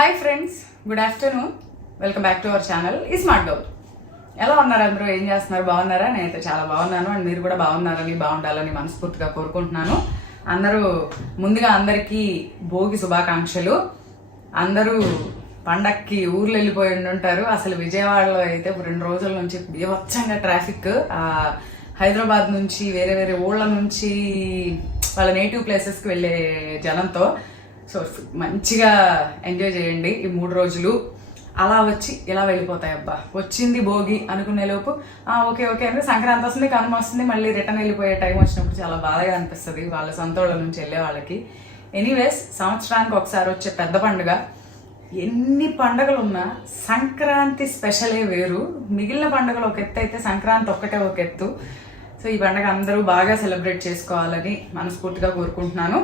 Hi friends, good afternoon. Welcome back to our channel smart Gaur. ఎలా ఉన్నారు అందరూ? ఏం చేస్తున్నారు? బాగున్నారా? నేనైతే చాలా బాగున్నాను. అండ్ మీరు కూడా బాగున్నారని, బాగుండాలని మనస్ఫూర్తిగా కోరుకుంటున్నాను. ముందుగా అందరికీ భోగి శుభాకాంక్షలు. అందరూ పండక్కి ఊర్లు వెళ్ళిపోయి ఉండుంటారు. అసలు విజయవాడలో అయితే 2 రోజుల నుంచి బీభత్సంగా ట్రాఫిక్. హైదరాబాద్ నుంచి వేరే వేరే ఊళ్ళ నుంచి వాళ్ళ నేటివ్ ప్లేసెస్కి వెళ్ళే జనంతో. సో మంచిగా ఎంజాయ్ చేయండి ఈ 3 రోజులు. అలా వచ్చి ఇలా వెళ్ళిపోతాయి. అబ్బా వచ్చింది భోగి అనుకునే లోపు ఓకే ఓకే అంటే సంక్రాంతి వస్తుంది, కనుమ వస్తుంది, మళ్ళీ రిటర్న్ వెళ్ళిపోయే టైం వచ్చినప్పుడు చాలా బాధగా అనిపిస్తుంది వాళ్ళ సొంత ఊళ్ళ నుంచి వెళ్ళే వాళ్ళకి. ఎనీవేస్, సంవత్సరానికి ఒకసారి వచ్చే పెద్ద పండుగ. ఎన్ని పండుగలు ఉన్నా సంక్రాంతి స్పెషలే వేరు. మిగిలిన పండుగలు ఒక ఎత్తు అయితే సంక్రాంతి ఒక్కటే ఒక ఎత్తు. సో ఈ పండుగ అందరూ బాగా సెలబ్రేట్ చేసుకోవాలని మనస్ఫూర్తిగా కోరుకుంటున్నాను.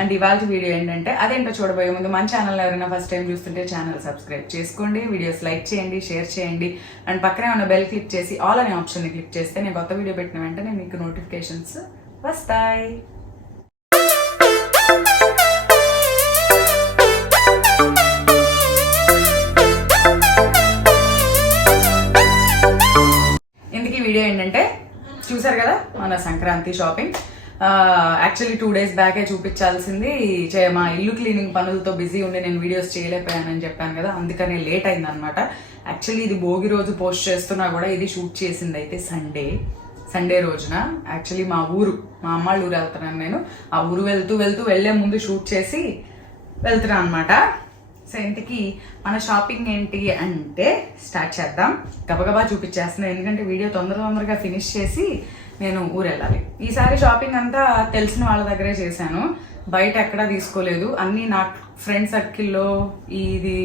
అండ్ ఇవాళ వీడియో ఏంటంటే, అదేంటో చూడబోయే ముందు మన ఛానల్ ఎవరైనా ఫస్ట్ టైం చూస్తుంటే ఛానల్ సబ్స్క్రైబ్ చేసుకోండి, వీడియోస్ లైక్ చేయండి, షేర్ చేయండి. అండ్ పక్కనే ఉన్న బెల్ క్లిక్ చేసి ఆల్ అనే ఆప్షన్ని క్లిక్ చేస్తే నేను కొత్త వీడియో పెట్టిన వెంటనే మీకు నోటిఫికేషన్స్ వస్తాయి. ఇందుకీ వీడియో ఏంటంటే, చూసారు కదా మన సంక్రాంతి షాపింగ్. Actually 2 days బ్యాకే చూపించాల్సింది. మా ఇల్లు క్లీనింగ్ పనులతో బిజీ ఉండి నేను వీడియోస్ చేయలేకపోయానని చెప్పాను కదా, అందుకనే లేట్ అయింది అనమాట. యాక్చువల్లీ ఇది భోగి రోజు పోస్ట్ చేస్తున్నా కూడా ఇది షూట్ చేసింది అయితే సండే రోజున. యాక్చువల్లీ మా అమ్మ ఊరు వెళ్తున్నాను నేను. ఆ ఊరు వెళ్లే ముందు షూట్ చేసి వెళ్తున్నాను అనమాట. సో ఇంతకీ మన షాపింగ్ ఏంటి అంటే స్టార్ట్ చేద్దాం. గబగబా చూపించేస్తున్నాను ఎందుకంటే వీడియో తొందరగా ఫినిష్ చేసి నేను ఊరు వెళ్ళాలి. ఈసారి షాపింగ్ అంతా తెలిసిన వాళ్ళ దగ్గరే చేశాను, బయట ఎక్కడా తీసుకోలేదు. అన్నీ నా ఫ్రెండ్ సర్కిల్లో, ఇది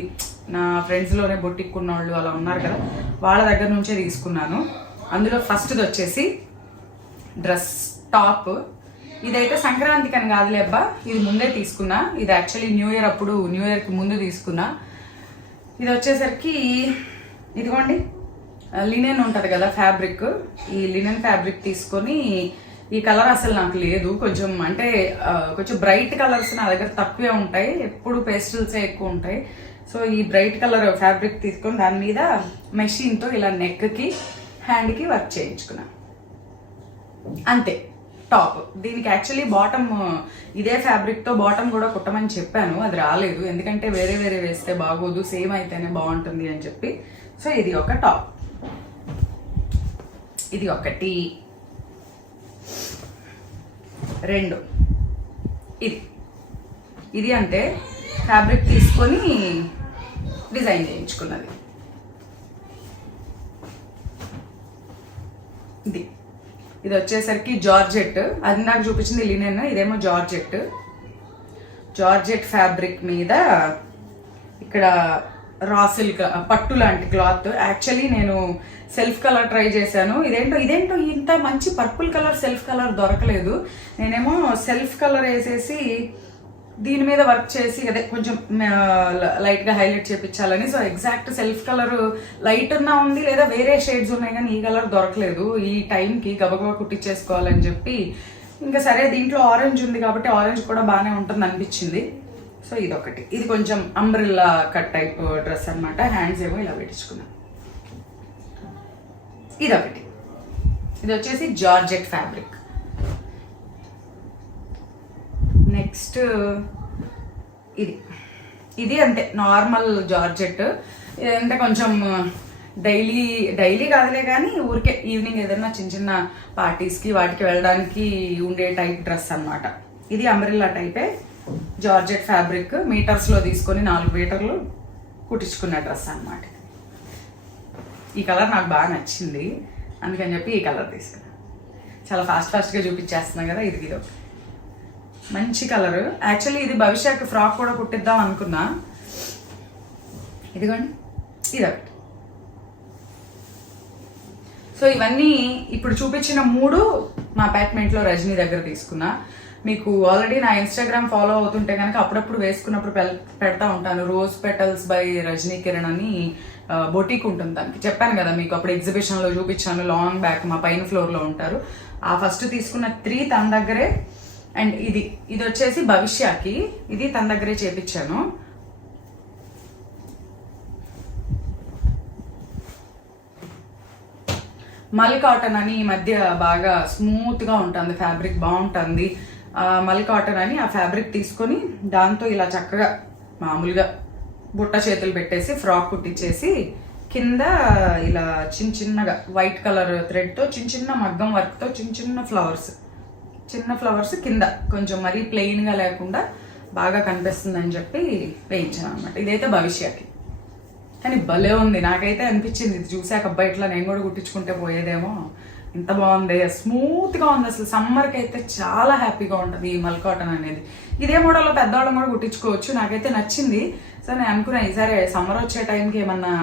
నా ఫ్రెండ్స్లోనే బొట్టిక్కున్న వాళ్ళు అలా ఉన్నారు కదా, వాళ్ళ దగ్గర నుంచే తీసుకున్నాను. అందులో ఫస్ట్ది వచ్చేసి డ్రెస్ టాప్. ఇదైతే సంక్రాంతికి అని కాదులే అబ్బా, ఇది ముందే తీసుకున్నా. ఇది యాక్చువల్లీ న్యూ ఇయర్కి ముందు తీసుకున్నా. ఇది వచ్చేసరికి ఇదిగోండి, లినెన్ ఉంటుంది కదా ఫ్యాబ్రిక్. ఈ లినెన్ ఫ్యాబ్రిక్ తీసుకొని, ఈ కలర్ అసలు నాకు లేదు, కొంచెం బ్రైట్ కలర్స్ నా దగ్గర తక్కువే ఉంటాయి, ఎప్పుడు పేస్టల్సే ఎక్కువ ఉంటాయి. సో ఈ బ్రైట్ కలర్ ఫ్యాబ్రిక్ తీసుకొని దాని మీద మెషిన్తో ఇలా నెక్కి హ్యాండ్కి వర్క్ చేయించుకున్నా, అంతే. టాప్ దీనికి యాక్చువల్లీ బాటమ్ ఇదే ఫ్యాబ్రిక్తో బాటమ్ కూడా కుట్టమని చెప్పాను, అది రాలేదు. ఎందుకంటే వేరే వేస్తే బాగోదు, సేమ్ అయితేనే బాగుంటుంది అని చెప్పి. సో ఇది ఒక టాప్, ఇది ఒకటి. 2 ఇది అంటే ఫ్యాబ్రిక్ తీసుకొని డిజైన్ చేయించుకున్నది. ఇది వచ్చేసరికి జార్జెట్. అది నాకు చూపించింది లినెన్, ఇదేమో జార్జెట్ ఫ్యాబ్రిక్ మీద ఇక్కడ రా సిల్క్ పట్టు లాంటి క్లాత్. యాక్చువల్లీ నేను సెల్ఫ్ కలర్ ట్రై చేశాను. ఇదేంటో ఇంత మంచి పర్పుల్ కలర్ సెల్ఫ్ కలర్ దొరకలేదు. నేనేమో సెల్ఫ్ కలర్ వేసేసి దీని మీద వర్క్ చేసి అదే కొంచెం లైట్గా హైలైట్ చేయించాలని. So exact self colour light ఉన్నా ఉంది, లేదా వేరే షేడ్స్ ఉన్నాయి, కానీ ఈ కలర్ దొరకలేదు. ఈ టైంకి గబగబా కుట్టించేసుకోవాలని చెప్పి ఇంకా సరే దీంట్లో ఆరెంజ్ ఉంది కాబట్టి ఆరెంజ్ కూడా బాగానే ఉంటుంది అనిపించింది. సో ఇదొకటి. ఇది కొంచెం అంబ్రెల్లా కట్ టైప్ డ్రెస్ అనమాట. హ్యాండ్స్ ఏమో ఇలా పెట్టించుకున్నాను. ఇదొకటి. ఇది వచ్చేసి జార్జెట్ ఫ్యాబ్రిక్. నెక్స్ట్ ఇది అంతే నార్మల్ జార్జెట్. ఇదంటే కొంచెం డైలీ కాదులే కానీ ఊరికే ఈవినింగ్ ఏదైనా చిన్న పార్టీస్కి వాటికి వెళ్ళడానికి ఉండే టైప్ డ్రెస్ అనమాట. ఇది అంబ్రెల్లా టైపే, జార్జెట్ ఫ్యాబ్రిక్. మీటర్స్లో తీసుకొని 4 మీటర్లు కుట్టించుకున్న డ్రెస్ అనమాట. ఈ కలర్ నాకు బాగా నచ్చింది, అందుకని చెప్పి ఈ కలర్ తీసుకున్నాను. చాలా ఫాస్ట్గా చూపించేస్తున్నాను కదా. ఇది మంచి కలర్. యాక్చువల్లీ ఇది భవిష్యత్తు ఫ్రాక్ కూడా కుట్టిద్దాం అనుకున్నా. ఇదిగోండి, ఇదొకటి. సో ఇవన్నీ ఇప్పుడు చూపించిన 3 మా అపార్ట్మెంట్లో రజనీ దగ్గర తీసుకున్నా. మీకు ఆల్రెడీ నా ఇన్స్టాగ్రామ్ ఫాలో అవుతుంటే కనుక అప్పుడప్పుడు వేసుకున్నప్పుడు పెడతా ఉంటాను. Rose petals by Rajani Kiran అని బొటీక్ ఉంటుంది. దానికి చెప్పాను కదా మీకు, అప్పుడు ఎగ్జిబిషన్లో చూపించాను లాంగ్ బ్యాక్. మా పైన ఫ్లోర్లో ఉంటారు. ఆ ఫస్ట్ తీసుకున్న 3 తన దగ్గరే. అండ్ ఇది వచ్చేసి భవిష్యకి, ఇది తన దగ్గరే చేపించాను. మల్ కాటన్ అని ఈ మధ్య బాగా స్మూత్గా ఉంటుంది, ఫ్యాబ్రిక్ బాగుంటుంది. మల్ కాటన్ అని ఆ ఫ్యాబ్రిక్ తీసుకొని దాంతో ఇలా చక్కగా మామూలుగా బుట్ట చేతులు పెట్టేసి ఫ్రాక్ కుట్టించేసి కింద ఇలా చిన్న చిన్నగా వైట్ కలర్ థ్రెడ్తో చిన్న మగ్గం వర్క్తో చిన్న ఫ్లవర్స్ కింద కొంచెం మరీ ప్లెయిన్గా లేకుండా బాగా కనిపిస్తుందని చెప్పి వేయించాను అనమాట. ఇదైతే భవిష్యత్కి, కానీ భలే ఉంది. నాకైతే అనిపించింది ఇది చూసాక అబ్బాయి ఇట్లా నేను కూడా కుట్టించుకుంటే పోయేదేమో, ఇంత బాగుంది, స్మూత్గా ఉంది. అసలు సమ్మర్కి అయితే చాలా హ్యాపీగా ఉంటుంది ఈ మల్ కాటన్ అనేది. ఇదే మోడల్లో పెద్దవాళ్ళం కూడా కుట్టించుకోవచ్చు. నాకైతే నచ్చింది. సో నేను అనుకున్నా ఈసారి సమ్మర్ వచ్చే టైంకి ఏమన్నా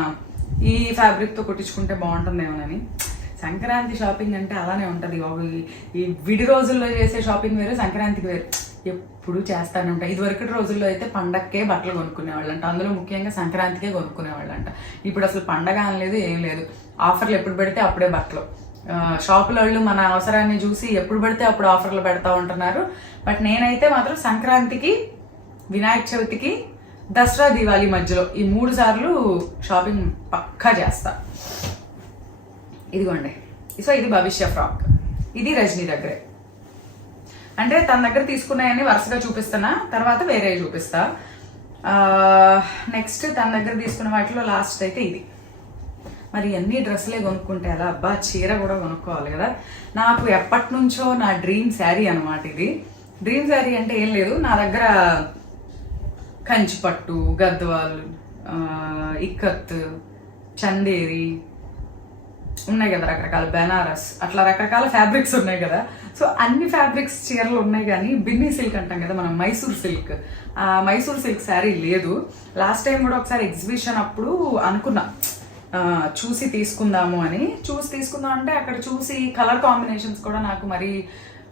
ఈ ఫ్యాబ్రిక్తో కుట్టించుకుంటే బాగుంటుందేమోనని. సంక్రాంతి షాపింగ్ అంటే అలానే ఉంటుంది. ఈ విడి రోజుల్లో చేసే షాపింగ్ వేరు, సంక్రాంతికి వేరు. ఎప్పుడు చేస్తానే ఉంటాయి. ఇదివరకటి రోజుల్లో అయితే పండగకే బట్టలు కొనుక్కునేవాళ్ళంట, అందులో ముఖ్యంగా సంక్రాంతికే కొనుక్కునేవాళ్ళంట. ఇప్పుడు అసలు పండగ అనలేదు, ఏం లేదు. ఆఫర్లు ఎప్పుడు పెడితే అప్పుడే బట్టలు. షాపుల వాళ్ళు మన అవసరాన్ని చూసి ఎప్పుడు పడితే అప్పుడు ఆఫర్లు పెడతా ఉంటున్నారు. బట్ నేనైతే మాత్రం సంక్రాంతికి, వినాయక చవితికి, దసరా, దివాళీ మధ్యలో ఈ 3 సార్లు షాపింగ్ పక్కా చేస్తా. ఇదిగోండి. సో ఇది భవిష్య ఫ్రాక్, ఇది రజనీ దగ్గరే. అంటే తన దగ్గర తీసుకున్నాయని వరుసగా చూపిస్తున్నా, తర్వాత వేరే చూపిస్తా. నెక్స్ట్ తన దగ్గర తీసుకున్న వాటిలో లాస్ట్ అయితే ఇది. మరి అన్ని డ్రెస్సులే కొనుక్కుంటే అలా, అబ్బా చీర కూడా కొనుక్కోవాలి కదా. నాకు ఎప్పటి నుంచో నా డ్రీమ్ శారీ అనమాట ఇది. డ్రీమ్ శారీ అంటే ఏం లేదు, నా దగ్గర కంచిపట్టు, గద్వాల్, ఇక్కత్, చందేరి ఉన్నాయి కదా, రకరకాల బెనారస్, అట్లా రకరకాల ఫ్యాబ్రిక్స్ ఉన్నాయి కదా. సో అన్ని ఫ్యాబ్రిక్స్ చీరలు ఉన్నాయి, కానీ బిన్నీ సిల్క్ అంటాం కదా మనం, మైసూర్ సిల్క్. మైసూర్ సిల్క్ శారీ లేదు. లాస్ట్ టైం కూడా ఒకసారి ఎగ్జిబిషన్ అప్పుడు అనుకున్నా చూసి తీసుకుందాము అని. తీసుకుందాం అంటే అక్కడ చూసి కలర్ కాంబినేషన్స్ కూడా నాకు మరి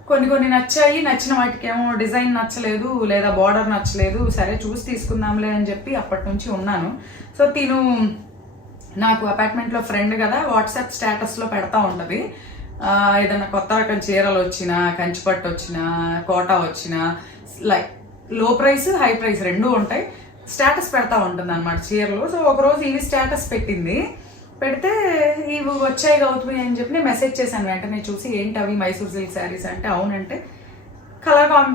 కొన్ని నచ్చాయి. నచ్చిన వాటికేమో డిజైన్ నచ్చలేదు, లేదా బార్డర్ నచ్చలేదు. సరే చూసి తీసుకుందాంలే అని చెప్పి అప్పటి నుంచి ఉన్నాను. సో తిను నాకు అపార్ట్మెంట్లో ఫ్రెండ్ కదా, వాట్సాప్ స్టేటస్లో పెడతా ఉంటుంది. ఏదైనా కొత్త రకం చీరలు వచ్చినా, కంచిపట్టు వచ్చినా, కోటా వచ్చినా, లైక్ లో ప్రైస్ హై ప్రైస్ రెండూ ఉంటాయి, స్టేటస్ పెడతా ఉంటుంది అనమాట చీరలు. సో ఒకరోజు ఇవి స్టేటస్ పెట్టింది. పెడితే ఇవి వచ్చాయి గౌతమి అని చెప్పి నేను మెసేజ్ చేశాను. వెంటనే చూసి ఏంటి అవి మైసూర్ సిల్క్ శారీస్ అంటే, అవునంటే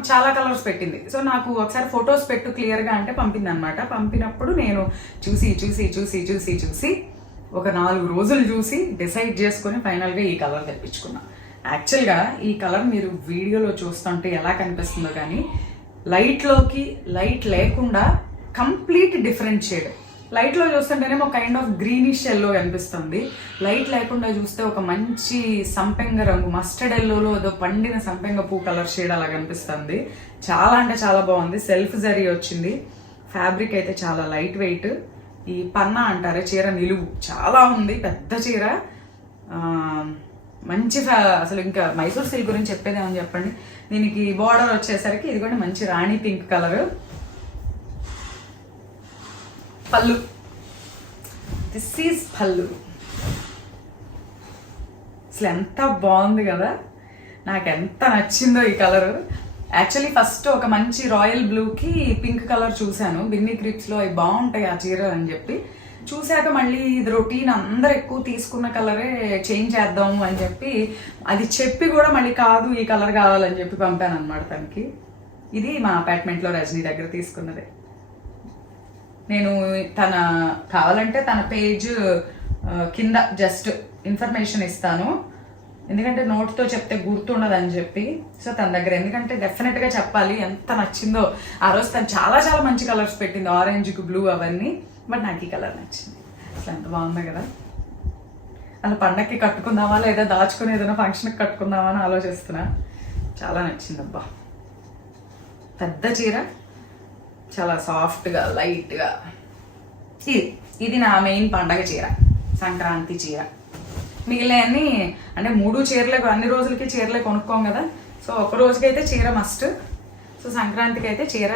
చాలా కలర్స్ పెట్టింది. సో నాకు ఒకసారి ఫొటోస్ పెట్టు క్లియర్గా అంటే పంపింది అనమాట. పంపినప్పుడు నేను చూసి ఒక 4 రోజులు చూసి డిసైడ్ చేసుకొని ఫైనల్గా ఈ కలర్ తెప్పించుకున్నా. యాక్చువల్గా ఈ కలర్ మీరు వీడియోలో చూస్తుంటే ఎలా కనిపిస్తుందో కానీ లైట్లోకి లైట్ లేకుండా కంప్లీట్ డిఫరెంట్ షేడ్. లైట్లో చూస్తుంటేనేమో కైండ్ ఆఫ్ గ్రీనిష్ ఎల్లో కనిపిస్తుంది, లైట్ లేకుండా చూస్తే ఒక మంచి సంపెంగ రంగు, మస్టర్డ్ ఎల్లోలో ఏదో పండిన సంపెంగ పూ కలర్ షేడ్ అలా కనిపిస్తుంది. చాలా అంటే చాలా బాగుంది. సెల్ఫ్ జరీ వచ్చింది. ఫ్యాబ్రిక్ అయితే చాలా లైట్ వెయిట్. ఈ పన్నా అంటారే చీర నిలువు చాలా ఉంది, పెద్ద చీర, మంచి అసలు ఇంకా మైసూర్ సిల్క్ గురించి చెప్పేదేమని చెప్పండి. దీనికి బార్డర్ వచ్చేసరికి ఇది కూడా మంచి రాణి పింక్ కలర్. పళ్ళు, దిస్ ఈజ్ పళ్ళు. అసలు ఎంత బాగుంది కదా, నాకు ఎంత నచ్చిందో ఈ కలర్. యాక్చువల్లీ ఫస్ట్ ఒక మంచి రాయల్ బ్లూకి పింక్ కలర్ చూశాను బిన్నీ క్రిప్స్లో, అవి బాగుంటాయి ఆ చీర అని చెప్పి చూశాక మళ్ళీ ఇది రొటీన్ అందరు ఎక్కువ తీసుకున్న కలరే చేంజ్ చేద్దాము అని చెప్పి అది చెప్పి కూడా మళ్ళీ కాదు ఈ కలర్ కావాలని చెప్పి పంపాను అనమాట తనకి. ఇది మా అపార్ట్మెంట్లో రజనీ దగ్గర తీసుకున్నదే. నేను కావాలంటే తన పేజ్ కింద జస్ట్ ఇన్ఫర్మేషన్ ఇస్తాను, ఎందుకంటే నోట్తో చెప్తే గుర్తుండదని చెప్పి. సో తన దగ్గర ఎందుకంటే డెఫినెట్గా చెప్పాలి, ఎంత నచ్చిందో. ఆ రోజు తను చాలా చాలా మంచి కలర్స్ పెట్టింది, ఆరెంజ్కి బ్లూ అవన్నీ, బట్ నాకు ఈ కలర్ నచ్చింది. అసలు ఎంత బాగుంది కదా. అలా పండక్కి కట్టుకుందామా లేదా దాచుకుని ఏదైనా ఫంక్షన్కి కట్టుకుందామా అని ఆలోచిస్తున్నా. చాలా నచ్చింది అబ్బా. పెద్ద చీర, చాలా సాఫ్ట్గా లైట్గా. ఇది నా మెయిన్ పండగ చీర, సంక్రాంతి చీర. మిగిలినవన్నీ అంటే 3 చీరలే, అన్ని రోజులకి చీరలే కొనుక్కోం కదా. సో ఒక రోజుకైతే చీర మస్ట్. సో సంక్రాంతికి అయితే చీర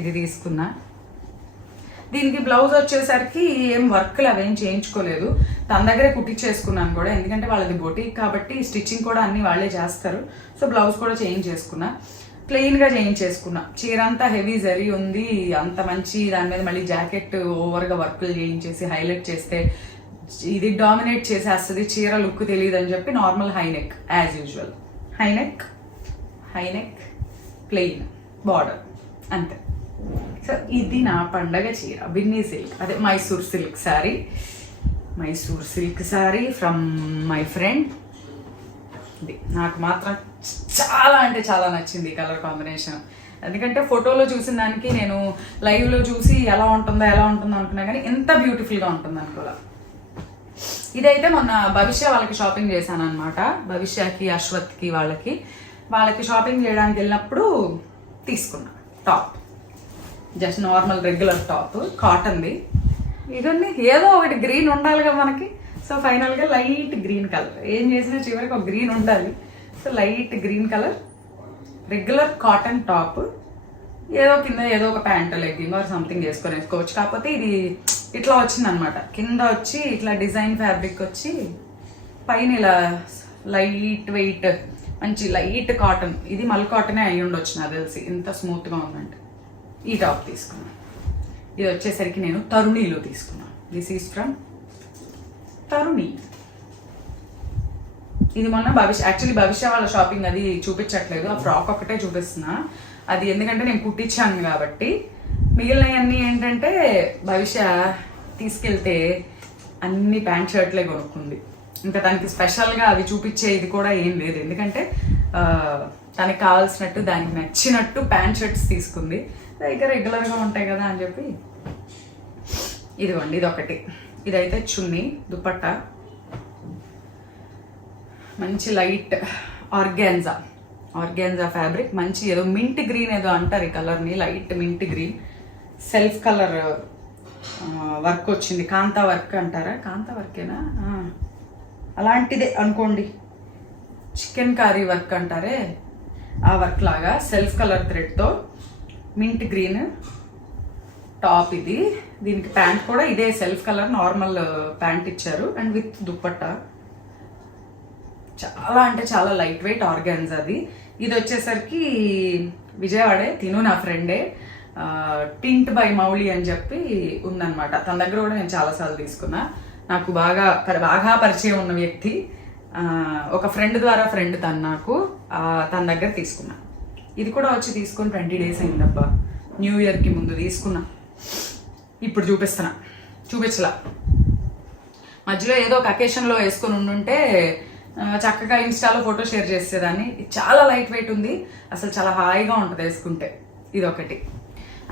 ఇది తీసుకున్నా. దీనికి బ్లౌజ్ వచ్చేసరికి ఏం వర్క్లు అవేం చేయించుకోలేదు, తన దగ్గరే కుట్టించేసుకున్నాను కూడా, ఎందుకంటే వాళ్ళది బొటీక్ కాబట్టి స్టిచ్చింగ్ కూడా అన్ని వాళ్ళే చేస్తారు. సో బ్లౌజ్ కూడా చేయించేసుకున్నా, ప్లెయిన్గా చేయించేసుకున్నా. చీర అంతా హెవీ జరీ ఉంది, అంత మంచి దాని మీద మళ్ళీ జాకెట్ ఓవర్గా వర్క్లు చేయించేసి హైలైట్ చేస్తే ఇది డామినేట్ చేసేస్తుంది, చీర లుక్ తెలియదు అని చెప్పి normal high neck as usual, high neck plain border అంతే. సో ఇది నా పండగ చీర, బిన్నీ సిల్క్, అదే Mysore silk sari from my friend. ఇది నాకు మాత్రం చాలా అంటే చాలా నచ్చింది ఈ కలర్ కాంబినేషన్. ఎందుకంటే ఫోటోలో చూసిన దానికి నేను లైవ్లో చూసి ఎలా ఉంటుందో అనుకున్నా కానీ ఎంత బ్యూటిఫుల్గా ఉంటుంది అనుకోలే. ఇదైతే మొన్న భవిష్య వాళ్ళకి షాపింగ్ చేశాను అనమాట. భవిష్యకి, అశ్వత్కి వాళ్ళకి షాపింగ్ చేయడానికి వెళ్ళినప్పుడు తీసుకున్నా top, just normal regular top, కాటన్ది. ఇదన్నీ ఏదో ఒకటి గ్రీన్ ఉండాలిగా మనకి. సో ఫైనల్గా లైట్ గ్రీన్ కలర్, ఏం చేసినా చివరికి ఒక గ్రీన్ ఉండాలి. So light green colour regular cotton top, కింద ఏదో ఒక ప్యాంట్ లెగ్గింగ్ ఆర్ సంథింగ్ వేసుకోవచ్చు. కాకపోతే ఇది ఇట్లా వచ్చింది అనమాట, కింద వచ్చి ఇట్లా డిజైన్ ఫ్యాబ్రిక్ వచ్చి పైన ఇలా లైట్ వెయిట్ మంచి లైట్ కాటన్. ఇది మల్ కాటనే అయ్యి ఉండొచ్చు నాకు తెలిసి, ఇంత స్మూత్గా ఉందంటే. ఈ టాప్ తీసుకున్నాను. ఇది వచ్చేసరికి నేను తరుణిలో తీసుకున్నాను. దిస్ ఈజ్ ఫ్రమ్ తరుణి. ఇది మొన్న భవిష్య వాళ్ళ షాపింగ్ అది చూపించట్లేదు, ఆ ఫ్రాక్ ఒకటే చూపిస్తున్నా. అది ఎందుకంటే నేను కుట్టించాను కాబట్టి. మిగిలినవన్నీ ఏంటంటే భవిష్య తీసుకెళ్తే అన్ని ప్యాంట్ షర్ట్లే కొనుక్కుంది. ఇంకా తనకి స్పెషల్గా అవి చూపించే ఇది కూడా ఏం లేదు, ఎందుకంటే తనకి కావాల్సినట్టు దానికి నచ్చినట్టు ప్యాంట్ షర్ట్స్ తీసుకుంది. ఇక రెగ్యులర్గా ఉంటాయి కదా అని చెప్పి ఇదిగోండి, ఇది ఒకటి. ఇదైతే చున్నీ, దుపట్టా మంచి లైట్ ఆర్గాన్జా ఫ్యాబ్రిక్, మంచి ఏదో మింట్ గ్రీన్ ఏదో అంటారు ఈ కలర్ని, light mint green. Self colour work వచ్చింది, కాంతా వర్క్ అంటారా, కాంతా వర్కేనా, అలాంటిదే అనుకోండి, చికెన్ కర్రీ వర్క్ అంటారే ఆ వర్క్ లాగా సెల్ఫ్ కలర్ థ్రెడ్తో మింట్ గ్రీన్ టాప్. ఇది దీనికి ప్యాంట్ కూడా ఇదే సెల్ఫ్ కలర్ నార్మల్ ప్యాంట్ ఇచ్చారు, అండ్ విత్ దుపట్టా. చాలా అంటే చాలా లైట్ వెయిట్ ఆర్గాన్జాది. ఇది వచ్చేసరికి విజయవాడే, తిను నా ఫ్రెండే, టింట్ బై మౌళి అని చెప్పి ఉందన్నమాట. తన దగ్గర కూడా నేను చాలాసార్లు తీసుకున్నా. నాకు బాగా పరిచయం ఉన్న వ్యక్తి, ఒక ఫ్రెండ్ ద్వారా ఫ్రెండ్ తను నాకు, తన దగ్గర తీసుకున్నా. ఇది కూడా వచ్చి తీసుకొని 20 days అయిందబ్బా, న్యూ ఇయర్కి ముందు తీసుకున్నా. ఇప్పుడు చూపించలా, మధ్యలో ఏదో ఒక అకేషన్లో వేసుకొని ఉండుంటే చక్కగా ఇన్స్టాలో ఫోటో షేర్ చేసేదాన్ని. చాలా లైట్ వెయిట్ ఉంది, అసలు చాలా హాయిగా ఉంటుంది వేసుకుంటే. ఇది ఒకటి.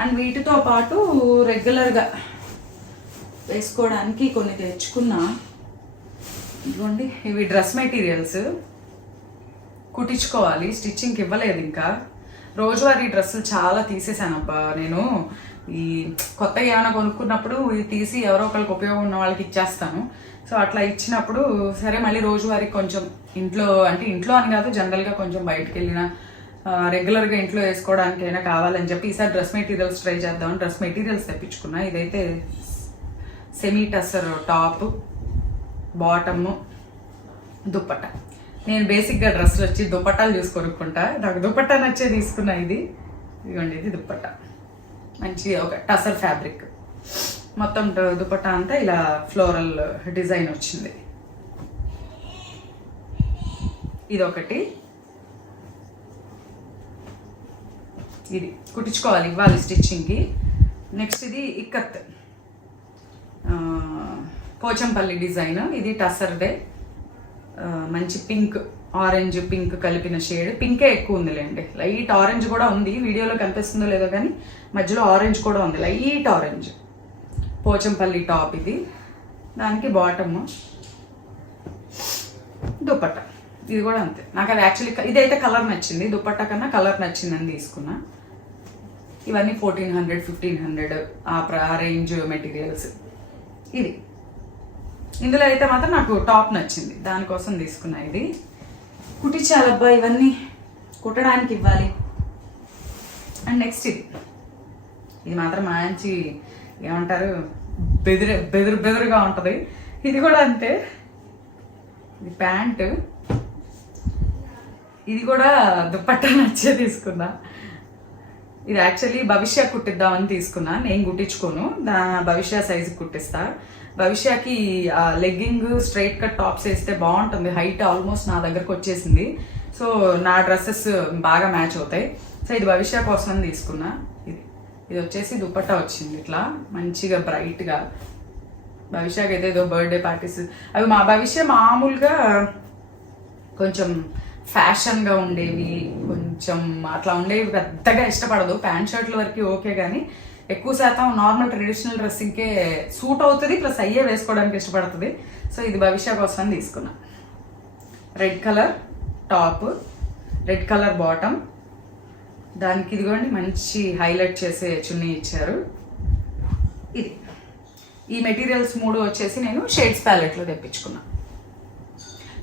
అండ్ వీటితో పాటు రెగ్యులర్గా వేసుకోవడానికి కొన్ని తెచ్చుకున్నా. ఇదిగోండి, ఇవి డ్రెస్ మెటీరియల్స్ కుట్టించుకోవాలి, స్టిచ్చింగ్కి ఇవ్వలేదు ఇంకా. రోజువారీ డ్రెస్సులు చాలా తీసేసానబ్బా నేను. ఈ కొత్తగా ఏమైనా కొనుక్కున్నప్పుడు ఇది తీసి ఎవరో ఒకరికి ఉపయోగం ఉన్న వాళ్ళకి ఇచ్చేస్తాను. సో అట్లా ఇచ్చినప్పుడు సరే మళ్ళీ రోజువారీ కొంచెం ఇంట్లో అని కాదు, జనరల్గా కొంచెం బయటకు వెళ్ళిన రెగ్యులర్గా ఇంట్లో వేసుకోవడానికైనా కావాలని చెప్పి ఈసారి డ్రెస్ మెటీరియల్స్ ట్రై చేద్దామని డ్రెస్ మెటీరియల్స్ తెప్పించుకున్నా. ఇదైతే semi tussar top, bottom, dupatta. నేను బేసిక్గా డ్రెస్సులు వచ్చి దుపట్టాలు చూసి కొనుక్కుంటా, నాకు దుపట్టా నచ్చే తీసుకున్నా. ఇదిగోండి, ఇది దుపట్టా, మంచి ఒక టసర్ ఫ్యాబ్రిక్. మొత్తం దుపట్టా అంతా ఇలా ఫ్లోరల్ డిజైన్ వచ్చింది. ఇదొకటి. ఇది కుట్టించుకోవాలి, ఇవ్వాలి స్టిచ్చింగ్కి. నెక్స్ట్ ఇది ఇక్కత్ పోచంపల్లి డిజైన్. ఇది టసర్దే, మంచి పింక్, ఆరెంజ్ పింక్ కలిపిన షేడ్. పింకే ఎక్కువ ఉందిలేండి, లైట్ ఆరెంజ్ కూడా ఉంది, వీడియోలో కనిపిస్తుందో లేదో కానీ మధ్యలో ఆరెంజ్ కూడా ఉంది, లైట్ ఆరెంజ్. పోచంపల్లి టాప్ ఇది, దానికి బాటము, దుపట్టా. ఇది కూడా అంతే. నాకు అది యాక్చువల్లీ ఇదైతే కలర్ నచ్చింది, దుపట్టా కన్నా కలర్ నచ్చిందని తీసుకున్నా. ఇవన్నీ 1400, 1500 ఆ రేంజ్ మెటీరియల్స్. ఇది ఇందులో అయితే మాత్రం నాకు టాప్ నచ్చింది, దానికోసం తీసుకున్నా. ఇది కుట్టించాలబ్బా, ఇవన్నీ కుట్టడానికి ఇవ్వాలి. అండ్ నెక్స్ట్ ఇది మాత్రం మంచి ఏమంటారు, బెదురుగా ఉంటుంది. ఇది కూడా అంతే, ఇది ప్యాంటు. ఇది కూడా దుపట్టా నచ్చే తీసుకున్నా. ఇది యాక్చువల్లీ భవిష్య కుట్టిద్దామని తీసుకున్నా. నేను కుట్టించుకోను, భవిష్య సైజు కుట్టిస్తా. భవిష్యకి లెగ్గింగ్ స్ట్రైట్ కట్ టాప్స్ వేస్తే బాగుంటుంది. హైట్ ఆల్మోస్ట్ నా దగ్గరకు వచ్చేసింది. సో నా డ్రెస్సెస్ బాగా మ్యాచ్ అవుతాయి. సో ఇది భవిష్య కోసం తీసుకున్నా. ఇది వచ్చేసి దుపట్టా వచ్చింది ఇట్లా మంచిగా బ్రైట్గా. భవిష్యకి అయితే ఏదో బర్త్డే పార్టీస్ అవి మా భవిష్య మామూలుగా కొంచెం ఫ్యాషన్గా ఉండేవి, కొంచెం అట్లా ఉండేవి పెద్దగా ఇష్టపడదు. ప్యాంట్ షర్ట్ల వరకు ఓకే, కానీ ఎక్కువ శాతం నార్మల్ ట్రెడిషనల్ డ్రెస్సింగ్కే సూట్ అవుతుంది, ప్లస్ అయ్యే వేసుకోవడానికి ఇష్టపడుతుంది. సో ఇది భవిష్య కోసం తీసుకున్నా. Red colour top, red colour bottom, దానికి ఇదిగోండి మంచి హైలైట్ చేసే చున్నీ ఇచ్చారు. ఇది ఈ మెటీరియల్స్ 3 వచ్చేసి నేను షేడ్స్ ప్యాలెట్లో తెప్పించుకున్నా.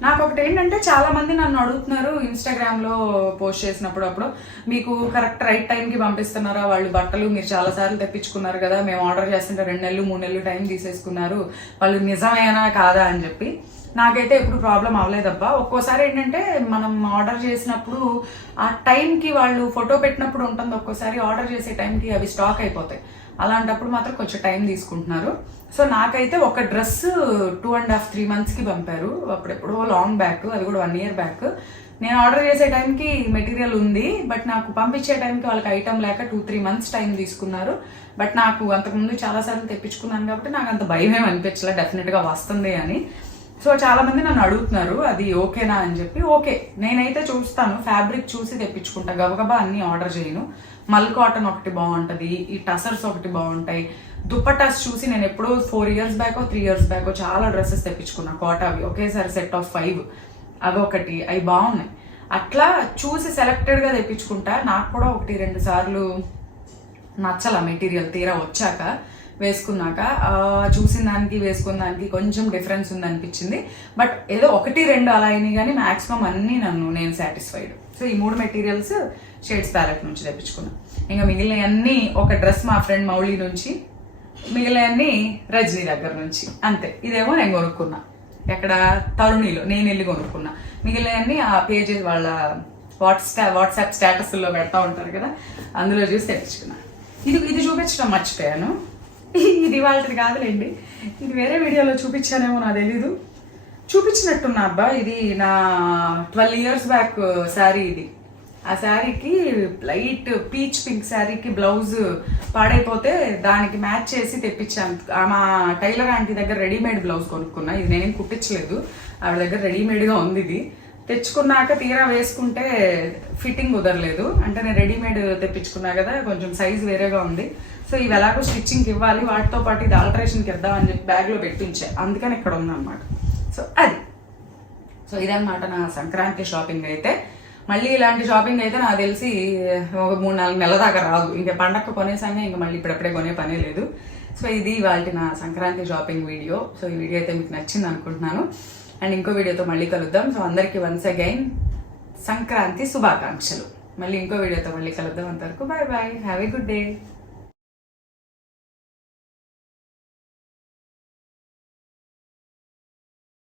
నాకు ఒకటి ఏంటంటే చాలా మంది నన్ను అడుగుతున్నారు ఇన్స్టాగ్రామ్లో పోస్ట్ చేసినప్పుడు, అప్పుడు మీకు కరెక్ట్ రైట్ టైంకి పంపిస్తున్నారా వాళ్ళు బట్టలు, మీరు చాలాసార్లు తెప్పించుకున్నారు కదా, మేము ఆర్డర్ చేస్తుంటే 2 నెలలు 3 నెలలు టైం తీసేసుకున్నారు, వాళ్ళు నిజమేనా కాదా అని చెప్పి. నాకైతే ఎప్పుడు ప్రాబ్లం అవ్వలేదబ్బా. ఒక్కోసారి ఏంటంటే మనం ఆర్డర్ చేసినప్పుడు ఆ టైంకి వాళ్ళు ఫోటో పెట్టినప్పుడు ఉంటుంది, ఒక్కోసారి ఆర్డర్ చేసే టైంకి అవి స్టాక్ అయిపోతాయి. అలాంటప్పుడు మాత్రం కొంచెం టైం తీసుకుంటున్నారు. సో నాకైతే ఒక డ్రెస్ 2.5-3 మంత్స్కి పంపారు, అప్పుడెప్పుడో లాంగ్ బ్యాక్, అది కూడా 1 year బ్యాక్. నేను ఆర్డర్ చేసే టైంకి మెటీరియల్ ఉంది, బట్ నాకు పంపించే టైంకి వాళ్ళకి ఐటమ్ లేక 2-3 మంత్స్ టైం తీసుకున్నారు. బట్ నాకు అంతకుముందు చాలాసార్లు తెప్పించుకున్నాను కాబట్టి నాకు అంత భయం ఏమి అనిపించలే, డెఫినెట్గా వస్తుంది అని. సో చాలా మంది నన్ను అడుగుతున్నారు అది ఓకేనా అని చెప్పి. ఓకే, నేనైతే చూస్తాను, ఫ్యాబ్రిక్ చూసి తెప్పించుకుంటా, గబగబా అన్ని ఆర్డర్ చేయను. మల్ కాటన్ ఒకటి బాగుంటుంది, ఈ టసర్స్ ఒకటి బాగుంటాయి. దుపట్టాస్ చూసి నేను ఎప్పుడో 4 years బ్యాకో 3 years బ్యాకో చాలా డ్రెస్సెస్ తెప్పించుకున్నా, కోటావి ఒకేసారి సెట్ ఆఫ్ 5, అవి ఒకటి, అవి బాగున్నాయి. అట్లా చూసి సెలెక్టెడ్గా తెప్పించుకుంటా. నాకు కూడా 1-2 సార్లు నచ్చల మెటీరియల్, తీరా వచ్చాక వేసుకున్నాక చూసిన దానికి వేసుకున్న దానికి కొంచెం డిఫరెన్స్ ఉంది అనిపించింది. బట్ ఏదో 1-2 అలా అయినాయి, కానీ మ్యాక్సిమం అన్నీ నేను సాటిస్ఫైడ్. సో ఈ 3 మెటీరియల్స్ షేడ్స్ ప్యాలెట్ నుంచి తెప్పించుకున్నాను. ఇంకా మిగిలినవన్నీ ఒక డ్రెస్ మా ఫ్రెండ్ మౌళి నుంచి, మిగిలినవన్నీ రజనీ దగ్గర నుంచి, అంతే. ఇదేమో నేను కొనుక్కున్నా ఎక్కడ, తరుణిలో నేను వెళ్ళి కొనుక్కున్నా. మిగిలినవన్నీ ఆ పేజెస్ వాళ్ళ వాట్సాప్ స్టేటస్లో పెడతా ఉంటారు కదా, అందులో చూసి తెప్పించుకున్నా. ఇది చూపించడం మర్చిపోయాను, ఇది వాళ్ళది కాదులేండి, ఇది వేరే వీడియోలో చూపించానేమో నాకు తెలీదు. చూపించినట్టున్నా అబ్బా. ఇది నా 12 years బ్యాక్ శారీ ఇది. ఆ శారీకి లైట్ పీచ్ పింక్ శారీకి బ్లౌజ్ పాడైపోతే దానికి మ్యాచ్ చేసి తెప్పించాను. మా టైలర్ ఆంటీ దగ్గర రెడీమేడ్ బ్లౌజ్ కొనుక్కున్నా. ఇది నేనేం కుట్టించలేదు, ఆవిడ దగ్గర రెడీమేడ్గా ఉంది. ఇది తెచ్చుకున్నాక తీరా వేసుకుంటే ఫిట్టింగ్ కుదరలేదు. అంటే నేను రెడీమేడ్ తెప్పించుకున్నా కదా, కొంచెం సైజ్ వేరేగా ఉంది. సో ఇవి ఎలాగో స్టిచ్చింగ్కి ఇవ్వాలి, వాటితో పాటు ఇది ఆల్టరేషన్కి ఇద్దామని చెప్పి బ్యాగ్లో పెట్టించా, అందుకని ఇక్కడ ఉందన్నమాట. సో అది, సో ఇదన్నమాట నా సంక్రాంతి షాపింగ్. అయితే మళ్ళీ ఇలాంటి షాపింగ్ అయితే నాకు తెలిసి ఒక 3-4 నెలల దాకా రాదు. ఇంకా పండగ కొనేసానే, ఇంకా మళ్ళీ ఇప్పుడప్పుడే కొనే పనే లేదు. సో ఇది వాళ్ళకి నా సంక్రాంతి షాపింగ్ వీడియో. సో ఈ వీడియో అయితే మీకు నచ్చింది అనుకుంటున్నాను. అండ్ ఇంకో వీడియోతో మళ్ళీ కలుద్దాం. సో అందరికీ వన్స్ అగైన్ సంక్రాంతి శుభాకాంక్షలు. మళ్ళీ ఇంకో వీడియోతో మళ్ళీ కలుద్దాం. అంతవరకు bye bye, have a good day.